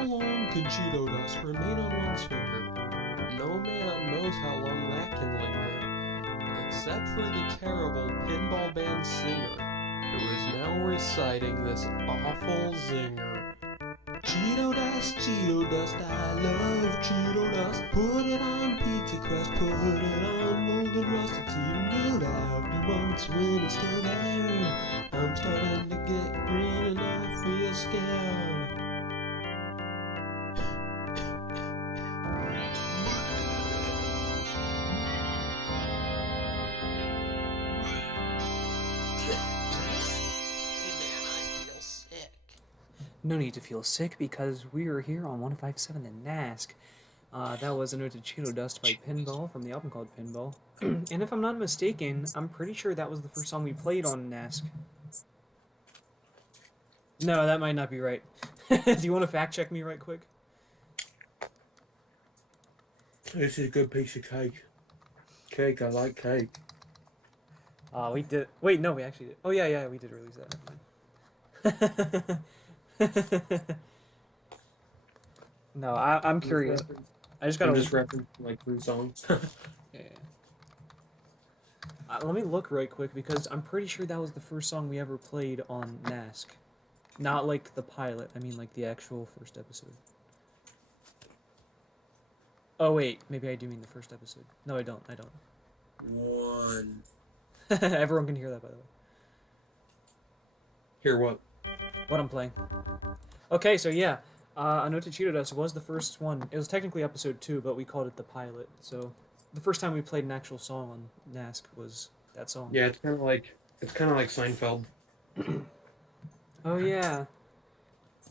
How long can Cheeto dust remain on one's finger? No man knows how long that can linger, except for the terrible pinball band singer, who is now reciting this awful zinger. Cheeto dust, I love Cheeto dust. Put it on pizza crust, put it on molded rust. It's eaten good after months when it's still there. I'm starting to get green and I feel scared. No need to feel sick because we are here on 157 The Nask. That was a note to Cheeto Dust by Pinball from the album called Pinball. And if I'm not mistaken, I'm pretty sure that was the first song we played on Nask. No, that might not be right. Do you want to fact check me right quick? This is a good piece of cake. Cake, I like cake. We did. Wait, no, we actually did. Oh, yeah, we did release that. Never mind. No, I'm curious. I just gotta. I'm just referencing like 3 songs. Yeah. Let me look right quick because I'm pretty sure that was the first song we ever played on Nask. Not like the pilot, I mean like the actual first episode. Oh wait, maybe I do mean the first episode. No, I don't. 1. Everyone can hear that, by the way. Hear what? What I'm playing. Okay, so yeah. A Note to Cheeto Dust was the first one. It was technically episode 2, but we called it the pilot. So the first time we played an actual song on Nask was that song. Yeah, it's kind of like Seinfeld. Oh yeah.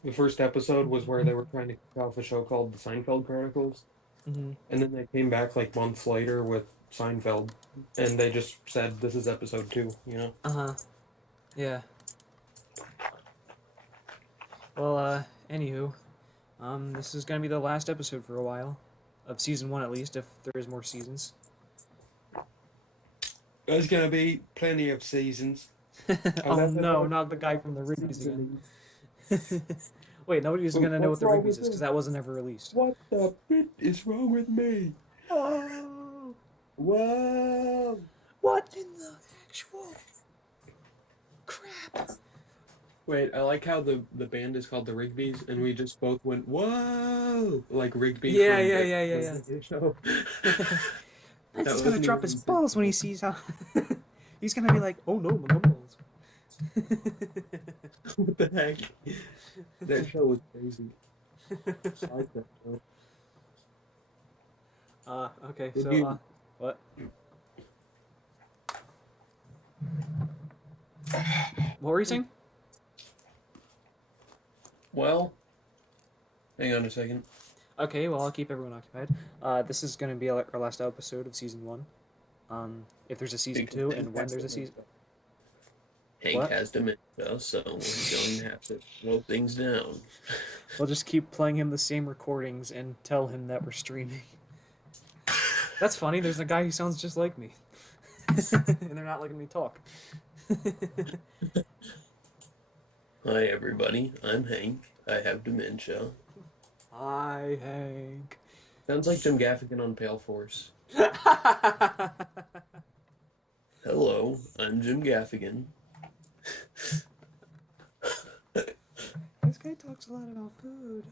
The first episode was where they were trying to kick off a show called The Seinfeld Chronicles. Mm-hmm. And then they came back like months later with Seinfeld. And they just said, this is episode 2, you know? Uh-huh. Yeah. Well, anywho, this is gonna be the last episode for a while. Of season 1 at least, if there is more seasons. There's going to be plenty of seasons. Oh no, not the guy from the Rigby's again. Wait, nobody's gonna know what the Rigby's is, because that wasn't ever released. What the bit is wrong with me? Oh! Whoa! What in the actual crap? Wait, I like how the band is called the Rigby's, and we just both went, whoa! Like Rigby. Yeah. Show. He's just gonna drop his balls when he sees how... He's gonna be like, oh no, my balls. What the heck? That show was crazy. I like that show. Okay, Did so, you- what? What were you saying? Well, hang on a second. Okay, well, I'll keep everyone occupied. This is gonna be our last episode of season 1. If there's a season 2, and when there's a season... Hank has dementia, so we're going to have to slow things down. We'll just keep playing him the same recordings and tell him that we're streaming. That's funny, there's a guy who sounds just like me. And they're not letting me talk. Hi, everybody. I'm Hank. I have dementia. Hi, Hank. Sounds like Jim Gaffigan on Pale Force. Hello, I'm Jim Gaffigan. This guy talks a lot about food.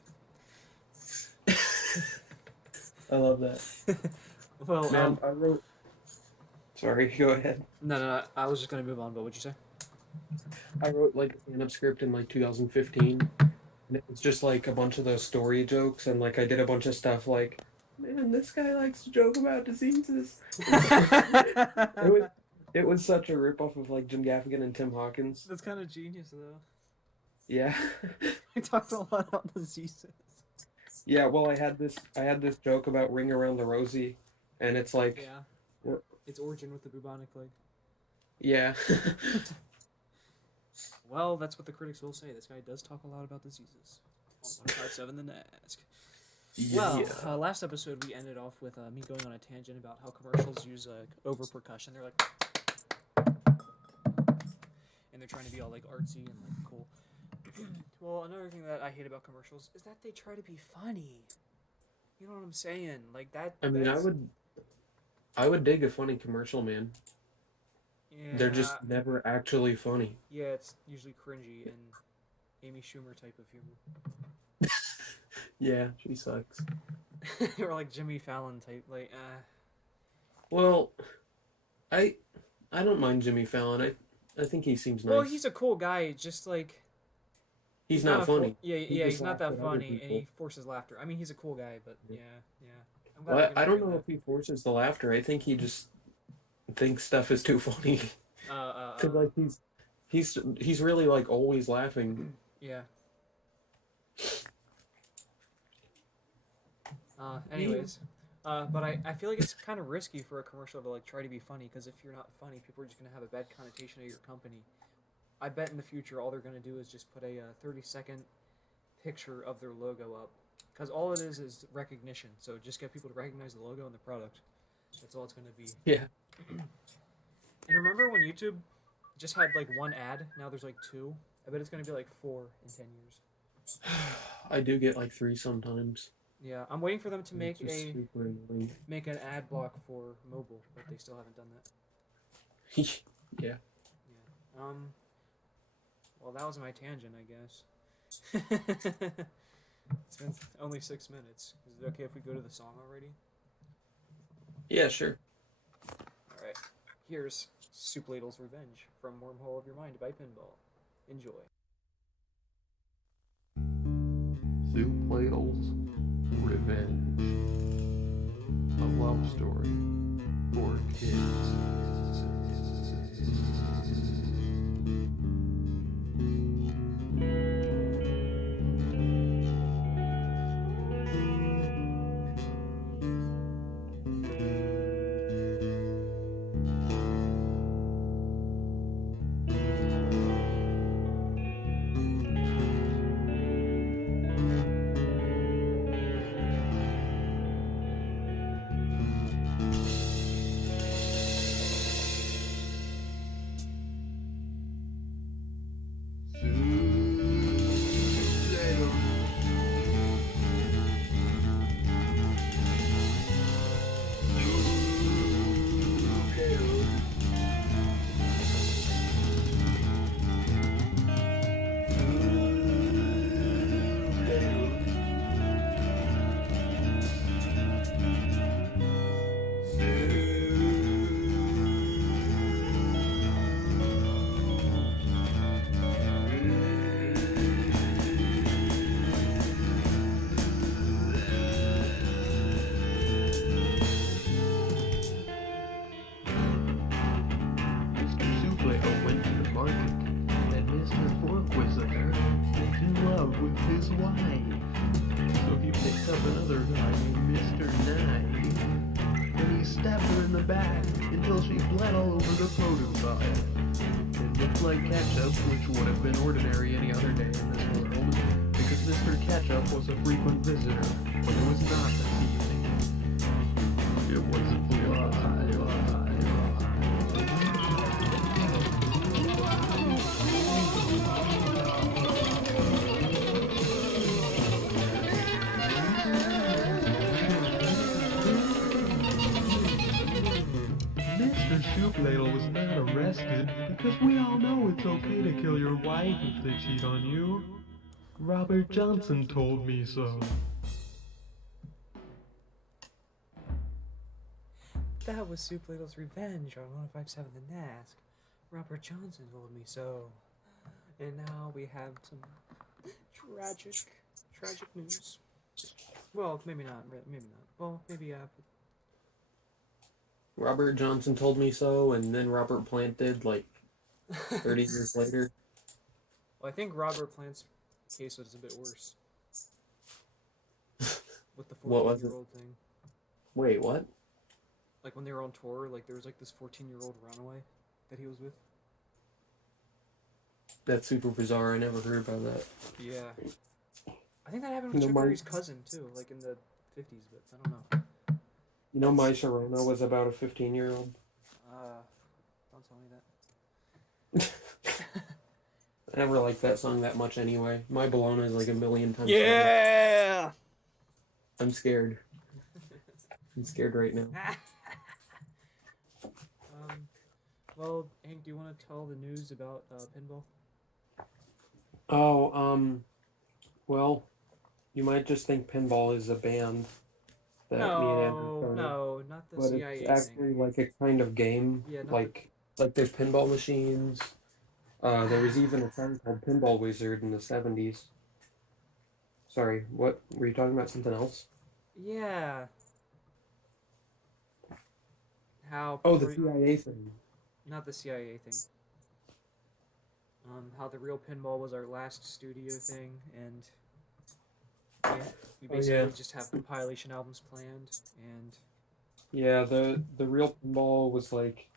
I love that. Well, Man, I wrote... Sorry, go ahead. No, I was just gonna move on, but what'd you say? I wrote like a stand-up script in like 2015, and it was just like a bunch of those story jokes, and like I did a bunch of stuff like, man, this guy likes to joke about diseases. It was such a ripoff of like Jim Gaffigan and Tim Hawkins. That's kind of genius, though. Yeah. He talks a lot about diseases. Yeah, well, I had this joke about Ring Around the Rosie, and it's like, Yeah. Its origin with the bubonic plague. yeah. Well, that's what the critics will say. This guy does talk a lot about diseases. On 157 The Nask. Well, last episode we ended off with me going on a tangent about how commercials use over percussion. They're like, and they're trying to be all like artsy and like cool. Well, another thing that I hate about commercials is that they try to be funny. You know what I'm saying? Like that. I mean, That's I would dig a funny commercial, man. They're yeah, just never actually funny. yeah. It's usually cringy and Amy Schumer type of humor, Yeah, she sucks. or like Jimmy Fallon type. Like, Well, I I don't mind Jimmy Fallon. I think he seems well, nice. he's a cool guy. Just like He's he's kind not of funny. yeah, He yeah. just He's not laughs that at other funny, and people. he forces laughter. I mean, he's a cool guy, but Yeah. yeah, yeah. I'm glad we Well, can I agree don't on know that. if he forces the laughter. I think he just thinks stuff is too funny. Uh, uh, 'Cause like he's really like always laughing. yeah. Yeah. Anyways, but I feel like it's kind of risky for a commercial to like try to be funny because if you're not funny, people are just gonna have a bad connotation of your company. I bet in the future all they're gonna do is just put a 30-second picture of their logo up because all it is recognition. So just get people to recognize the logo and the product. That's all it's gonna be. Yeah. And remember when YouTube just had like one ad? Now there's like two. I bet it's gonna be like four in 10 years. I do get like three sometimes. Yeah, I'm waiting for them to It's just super annoying. make an ad block for mobile, but they still haven't done that. Yeah. Yeah. Well, that was my tangent, I guess. It's been only 6 minutes. Is it okay if we go to the song already? Yeah, sure. All right. Here's Soup Ladle's Revenge from Wormhole of Your Mind by Pinball. Enjoy. Soup Ladle's Revenge. A love story for kids. His wife. So he picked up another guy named Mr. Knife, and he stabbed her in the back until she bled all over the produce aisle. It looked like ketchup, which would have been ordinary any other day in this world, because Mr. Ketchup was a frequent visitor, but it was not this evening. It was blood. Mr. Soup Ladle was not arrested because we all know it's okay to kill your wife if they cheat on you. Robert Johnson told me so. That was Soup Ladle's Revenge on 1057 The Nask. Robert Johnson told me so. And now we have some tragic news. Well, maybe not. Well, maybe Robert Johnson told me so, and then Robert Plant did, like, 30 years later. Well, I think Robert Plant's case was a bit worse. With the What was it? 14-year-old thing. Wait, what? Like when they were on tour, like there was like this 14-year-old runaway that he was with. That's super bizarre. I never heard about that. Yeah. I think that happened with Chuck Berry's cousin too, like in the 50s, but I don't know. You know, My Sharona was about a 15-year-old. Don't tell me that. I never liked that song that much anyway. My Bologna is like a million times better. Yeah. I'm scared. I'm scared right now. Well, Hank, do you want to tell the news about pinball? Oh, well, you might just think pinball is a band that me and Andrew No, started, no, not the but it's CIA thing. actually like a kind of game. Yeah, not the. Like there's pinball machines. There was even a thing called Pinball Wizard in the 70s. Sorry, what were you talking about? Something else? Yeah. How Oh, the pre. CIA thing. Not the CIA thing. How the real pinball was our last studio thing, and we Oh yeah, basically just have compilation albums planned, and yeah. The real pinball was like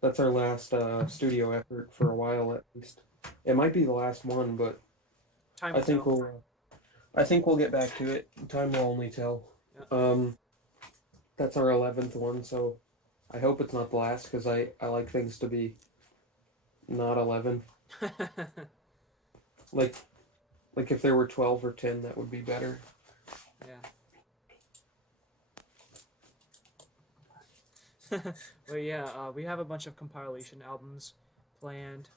that's our last studio effort for a while at least. It might be the last one, but time I will think tell. we'll I think we'll get back to it. Time will only tell. Um, that's our 11th one, so I hope it's not the last because I like things to be not 11. Yeah. Like like if there were 12 or 10, that would be better. But yeah, we have a bunch of compilation albums planned,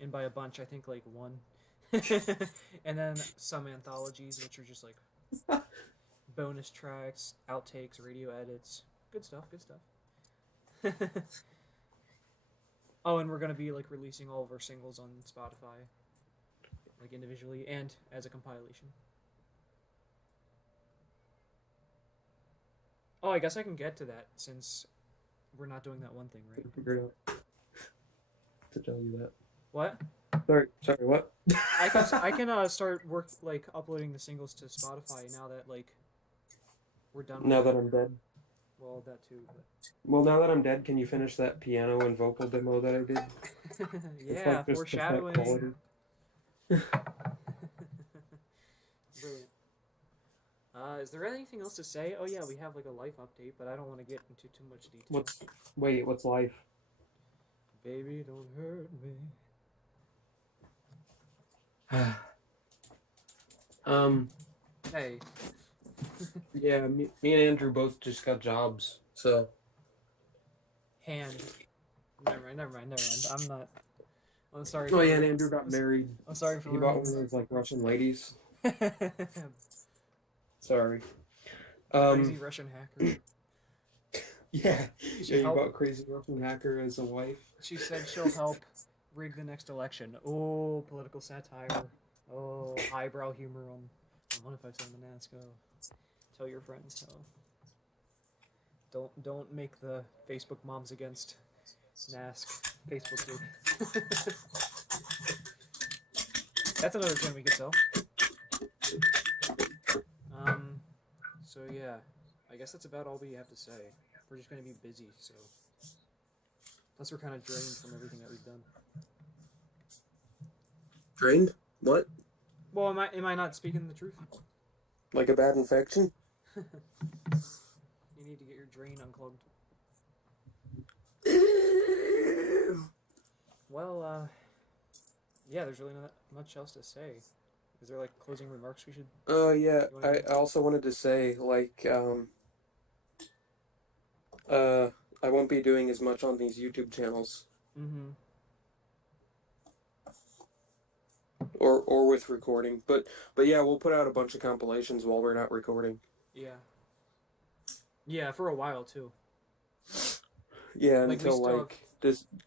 and by a bunch, I think like one. And then some anthologies, which are just like bonus tracks, outtakes, radio edits. Good stuff, good stuff. Oh, and we're gonna be like releasing all of our singles on Spotify, like individually and as a compilation. Oh, I guess I can get to that since we're not doing that one thing, right? I figured out to tell you that. What? Sorry, what? I can start work like uploading the singles to Spotify now that like we're done with Now that. that I'm dead. Well, that too. Well, now that I'm dead, can you finish that piano and vocal demo that I did? But... It's Yeah, like just cassette foreshadowing. quality. Brilliant. Is there anything else to say? Oh yeah, we have like a life update, but I don't want to get into too much detail. What's life? Baby, don't hurt me. Hey. Yeah, me and Andrew both just got jobs, so. Hand. Never mind. I'm not. I'm sorry. Oh yeah, and Andrew got married. I'm sorry for He bought one of those like Russian ladies. Sorry. Crazy Russian hacker. Yeah, She you helped. bought crazy Russian hacker as a wife. She said she'll help rig the next election. Oh, political satire. Oh, highbrow humor on 157 the Nask. Oh, tell your friends. Oh, don't make the Facebook moms against Nask Facebook group. That's another thing we could sell. So yeah, I guess that's about all we have to say. We're just gonna be busy, so plus we're kind of drained from everything that we've done. Drained? What? Well, am I not speaking the truth? Like a bad infection? You need to get your drain unclogged. Well, yeah, there's really not much else to say. Is there like closing remarks we should? Yeah. I also wanted to say I won't be doing as much on these YouTube channels. Mm-hmm. Or with recording, but yeah, we'll put out a bunch of compilations while we're not recording. Yeah. Yeah, for a while too. Yeah, Like,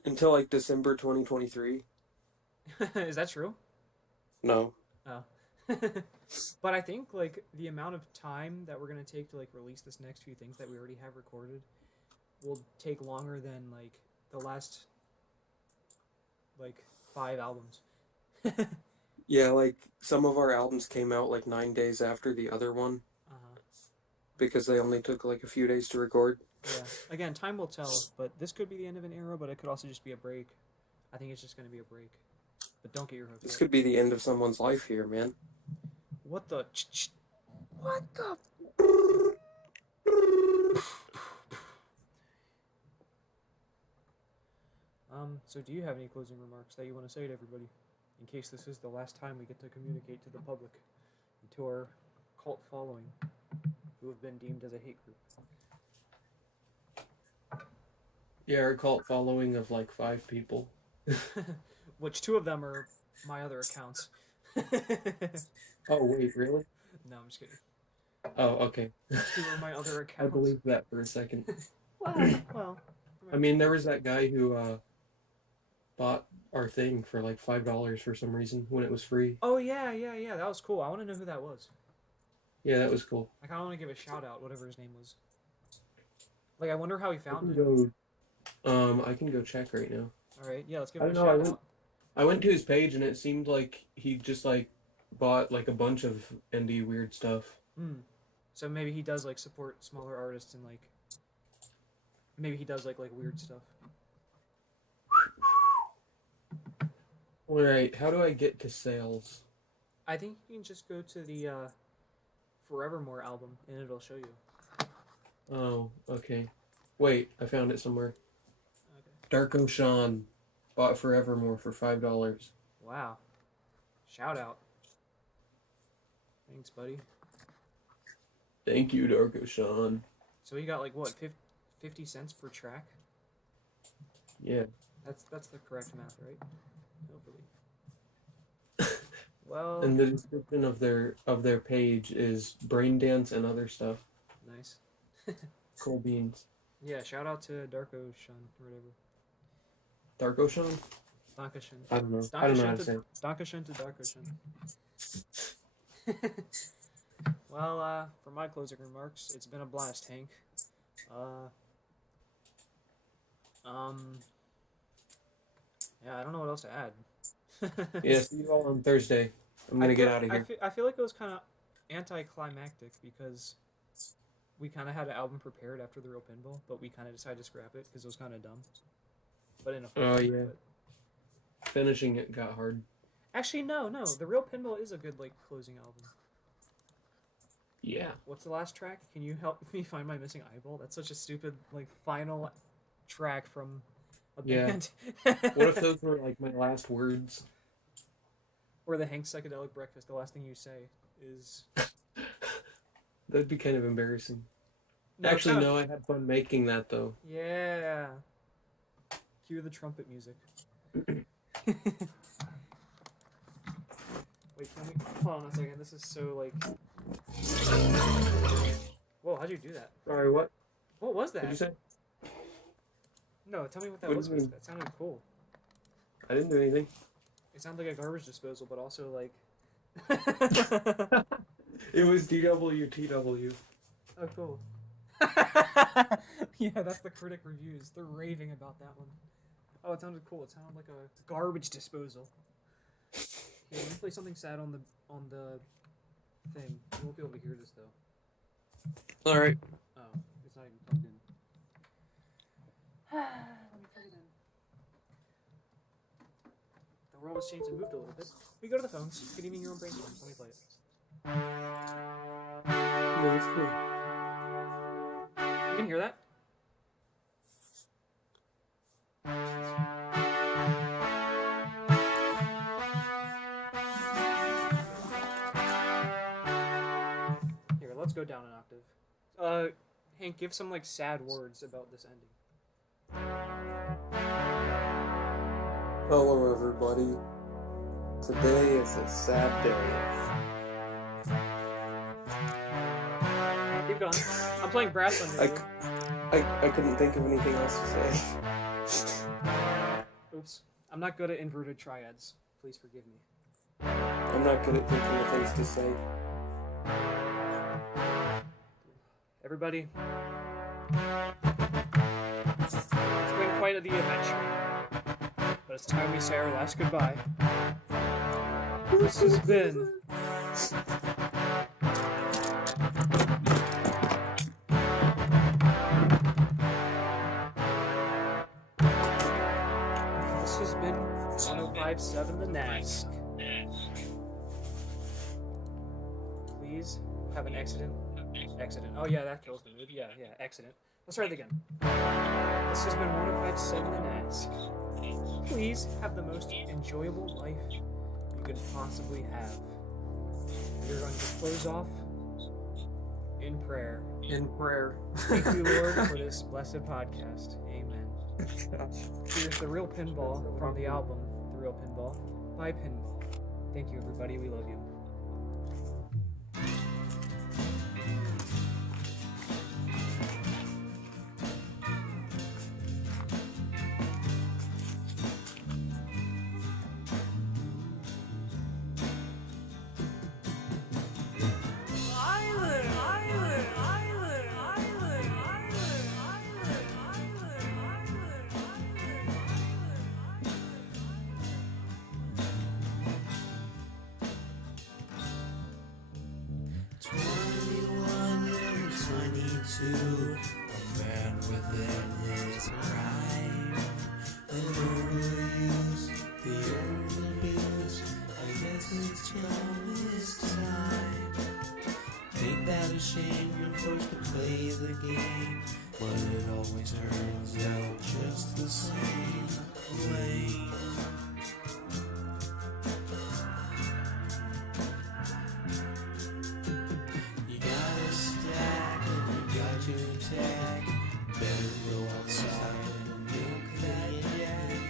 until like December 2023. Is that true? No. Oh. But I think like the amount of time that we're gonna take to like release this next few things that we already have recorded will take longer than like the last like 5 albums. Yeah, like some of our albums came out like 9 days after the other one because they only took like a few days to record. Yeah. Again, time will tell, but this could be the end of an era, but it could also just be a break. I think it's just going to be a break. But don't get your hopes up. This could be the end of someone's life here, man. What the? What the? So do you have any closing remarks that you want to say to everybody? in case this is the last time we get to communicate to the public, and to our cult following, who have been deemed as a hate group. Yeah, our cult following of like 5 people. Which 2 of them are my other accounts. Oh, wait, really? No, I'm just kidding. Oh, okay. 2 are my other accounts. I believed that for a second. Well. I mean, there was that guy who bought our thing for like $5 for some reason when it was free. Oh, yeah. That was cool. I want to know who that was. Yeah, that was cool. I kind of want to give a shout out, whatever his name was. Like, I wonder how he found it. I can go check right now. All right, yeah, let's give him a shout out. I went to his page and it seemed like he just like bought like a bunch of indie weird stuff. So maybe he does like support smaller artists and like maybe he does like weird stuff. All right, how do I get to sales? I think you can just go to the Forevermore album and it'll show you. Oh, okay. Wait, I found it somewhere. Okay. Darko Sean bought Forevermore for $5. Wow. Shout out. Thanks, buddy. Thank you, Darko Sean. So he got like what, 50 cents per track? Yeah. That's the correct math, right? Hopefully. Well. And the description of their page is brain dance and other stuff. Nice. Cool beans. Yeah, shout out to Darko Shun or whatever. Darko Sean? Dankeschön. I don't know. I don't know how to say it. Dankeschön to Darko Shun. Well, for my closing remarks, it's been a blast, Hank. Yeah, I don't know what else to add. Yeah, see you all on Thursday. I'm gonna get out of here. I feel like it was kind of anticlimactic because we kind of had an album prepared after the Real Pinball, but we kind of decided to scrap it because it was kind of dumb. But in a fun way, yeah. Finishing it got hard. Actually, no. The Real Pinball is a good closing album. Yeah. What's the last track? Can you help me find my missing eyeball? That's such a stupid final track from a band. What if those were my last words? Or the Hank Psychedelic Breakfast. The last thing you say is. That'd be kind of embarrassing. No, actually, no. I had fun making that though. Yeah. Cue the trumpet music. Wait, hold on a second. This is so Whoa, how'd you do that? Sorry, what? What was that? What did you say? No, tell me what that was. That sounded cool. I didn't do anything. It sounded like a garbage disposal, but also It was DWTW. Oh, cool. Yeah, that's the critic reviews. They're raving about that one. Oh, it sounded cool. It sounded like a garbage disposal. Yeah, let me play something sad on the thing. You won't be able to hear this though. All right. Oh, it's not even plugged in. Let me plug it in. The world has changed and moved a little bit. We go to the phones. Good evening, your own brainstorm. Let me play it. Yeah, that's cool. You can hear that? Here, let's go down an octave. Hank, give some sad words about this ending. Hello, everybody. Today is a sad day. Keep going. I'm playing brass under you. I couldn't think of anything else to say. Oops. I'm not good at inverted triads. Please forgive me. I'm not good at thinking of things to say. Everybody. It's been quite the adventure. But it's time we say our last goodbye. This has been... This has been 1057 The Nask. Please have an accident. Oh yeah, that kills the mood. Yeah, accident. Let's try it again. This has been 1057 The Nask. Please have the most enjoyable life could possibly have. We're going to close off in prayer. In prayer. Thank you, Lord, for this blessed podcast. Amen. Here's The Real Pinball from the album The Real Pinball by Pinball. Thank you, everybody. We love you. A man within his prime, an overuse, the overabuse. I guess it's come his time. Ain't that a shame you're forced to play the game, but it always turns out just the same. Lame. You got a stack and you got your attack. Better go outside and milk that yak.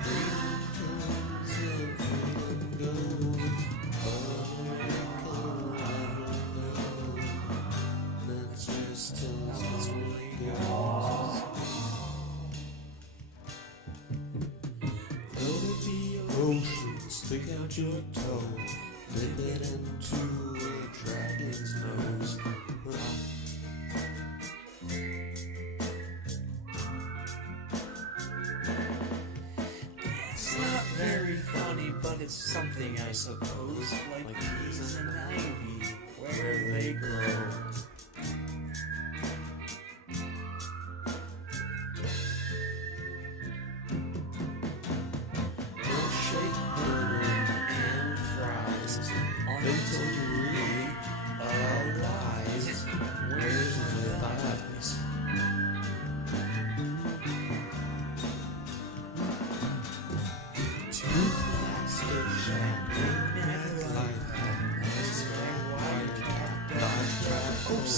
Freedom comes and freedom goes. America, I don't know. That's just as it goes. Go to the ocean, stick out your toe, dip it into a dragon's nose. It's not very funny, but it's something I suppose. Like peas and ivy, where they grow. Milkshake, burger, and fries. Until you read lies. Where's the lies? Plastic champagne, life hack, nice wire cap, dodge trap, oops.